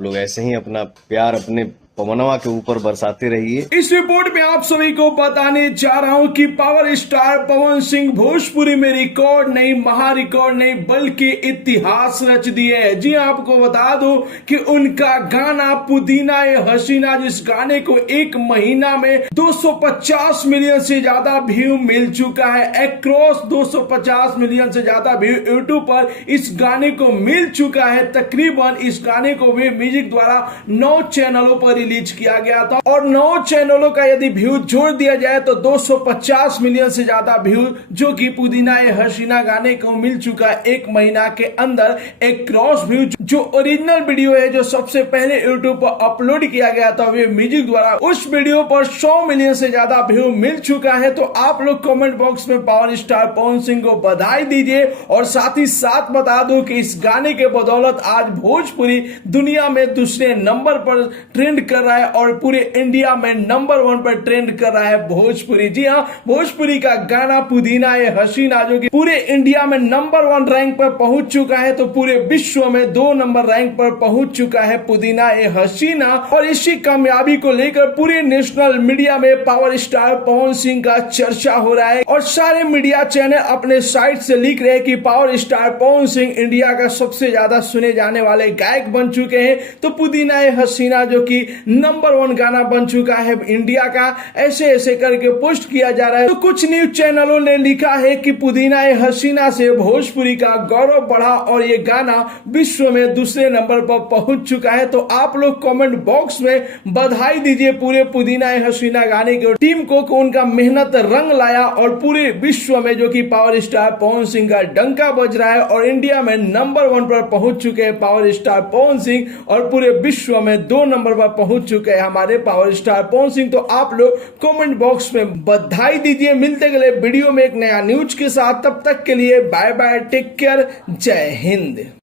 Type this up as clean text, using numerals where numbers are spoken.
लोग ऐसे ही अपना प्यार अपने पवनवा के ऊपर बरसाते रहिए। इस रिपोर्ट में आप सभी को बताने जा रहा हूं कि पावर स्टार पवन सिंह भोजपुरी में रिकॉर्ड नहीं, महा रिकॉर्ड नहीं, बल्कि इतिहास रच दिए है। जी आपको बता दूं कि उनका गाना पुदीना ए हसीना, जिस गाने को एक महीना में 250 मिलियन से ज्यादा व्यू मिल चुका है। अक्रॉस 250 मिलियन से ज्यादा व्यू यूट्यूब पर इस गाने को मिल चुका है। तकरीबन इस गाने को वे म्यूजिक द्वारा 9 चैनलों पर रिलीज किया गया था और 9 चैनलों का यदि व्यू जोड़ दिया जाए तो 250 मिलियन से ज्यादा व्यू जो कि पुदीना ए हसीना गाने को मिल चुका है एक महीना के अंदर। एक क्रॉस व्यू जो ओरिजिनल वीडियो है, जो सबसे पहले यूट्यूब पर अपलोड किया गया था वे म्यूजिक द्वारा, उस वीडियो पर 100 मिलियन से ज्यादा व्यू मिल चुका है। तो आप लोग कमेंट बॉक्स में पावर स्टार पवन सिंह को बधाई दीजिए और साथ ही साथ बता दूं कि इस गाने के बदौलत आज भोजपुरी दुनिया में दूसरे नंबर पर ट्रेंड कर रहा है और पूरे इंडिया में नंबर 1 पर ट्रेंड कर रहा है भोजपुरी। जी हाँ, भोजपुरी का गाना पुदीना ए हसीना जो कि पूरे इंडिया में नंबर 1 रैंक पर पहुंच चुका है, तो पूरे विश्व में 2 नंबर रैंक पर पहुंच चुका है पुदीना ए हसीना। और इसी कामयाबी को लेकर पूरे नेशनल मीडिया में पावर स्टार पवन सिंह का चर्चा हो रहा है और सारे मीडिया चैनल अपने साइट से लिख रहे हैं कि power star Pawan Singh India का सबसे ज्यादा सुने जाने वाले गायक बन चुके हैं। तो पुदीना ए हसीना जो कि नंबर 1 गाना बन चुका है इंडिया का, ऐसे ऐसे करके पोस्ट किया जा रहा है। तो कुछ न्यूज चैनलों ने लिखा है कि पुदीना ए हसीना से भोजपुरी का गौरव बढ़ा और ये गाना विश्व में दूसरे नंबर पर पहुंच चुका है। तो आप लोग कमेंट बॉक्स में बधाई दीजिए पूरे पुदीना ए हसीना गाने की टीम को, उनका मेहनत रंग लाया और पूरे विश्व में जो कि पावर स्टार पवन सिंह का डंका बज रहा है और इंडिया में नंबर 1 पर पहुंच चुके हैं पावर स्टार पवन सिंह और पूरे विश्व में 2 नंबर पर पहुंच चुके हैं हमारे पावर स्टार पवन सिंह। तो आप लोग कमेंट बॉक्स में बधाई दीजिए। मिलते गए वीडियो में एक नया न्यूज के साथ, तब तक के लिए बाय बाय, टेक केयर, जय हिंद।